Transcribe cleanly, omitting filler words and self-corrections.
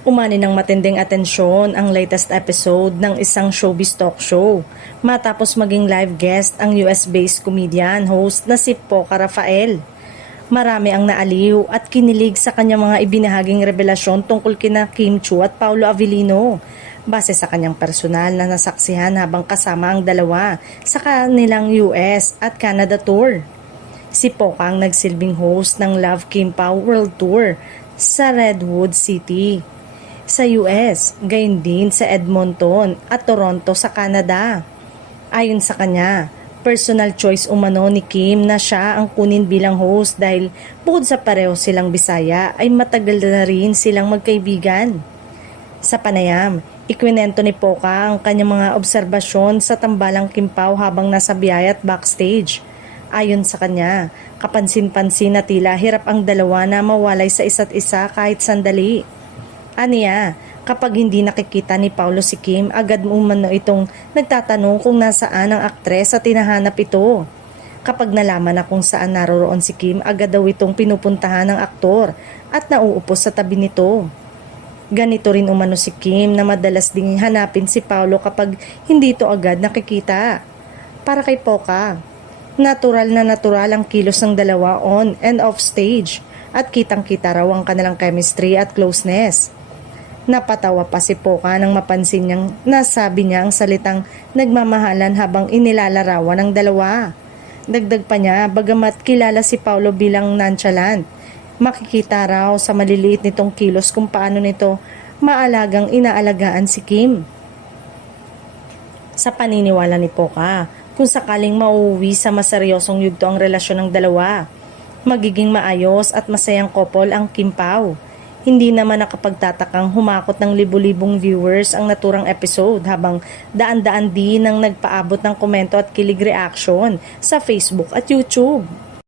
Umani ng matinding atensyon ang latest episode ng isang showbiz talk show matapos maging live guest ang US-based comedian host na si Poca Rafael. Marami ang naaliw at kinilig sa kanyang mga ibinahaging revelasyon tungkol kina Kim Chiu at Paulo Avellino base sa kanyang personal na nasaksihan habang kasama ang dalawa sa kanilang US at Canada tour. Si Poca ang nagsilbing host ng Love Kim Pao World Tour sa Redwood City sa US, gayon din sa Edmonton at Toronto sa Canada. Ayon sa kanya, personal choice umano ni Kim na siya ang kunin bilang host dahil bukod sa pareho silang Bisaya ay matagal na rin silang magkaibigan. Sa panayam, ikwinento ni Poca ang kanyang mga obserbasyon sa tambalang Kim Pao habang nasa biyaya at backstage. Ayon sa kanya, kapansin-pansin na tila hirap ang dalawa na mawalay sa isa't isa kahit sandali. Aniya, kapag hindi nakikita ni Paulo si Kim, agad umano itong nagtatanong kung nasaan ang aktres at tinahanap ito. Kapag nalaman na kung saan naroroon si Kim, agad daw itong pinupuntahan ng aktor at nauupos sa tabi nito. Ganito rin umano si Kim na madalas ding hanapin si Paulo kapag hindi ito agad nakikita. Para kay Poca, natural ang kilos ng dalawa on and off stage at kitang-kita raw ang kanilang chemistry at closeness. Napatawa pa si Poca nang mapansin niyang nasabi niya ang salitang nagmamahalan habang inilalarawan ng dalawa. Dagdag pa niya, bagamat kilala si Paulo bilang nonchalant, makikita raw sa maliliit nitong kilos kung paano nito maalagang inaalagaan si Kim. Sa paniniwala ni Poca, kung sakaling mauuwi sa maseryosong yugto ang relasyon ng dalawa, magiging maayos at masayang couple ang Kim Pao. Hindi naman nakapagtatakang humakot ng libu-libong viewers ang naturang episode habang daan-daan din ang nagpaabot ng komento at kilig reaction sa Facebook at YouTube.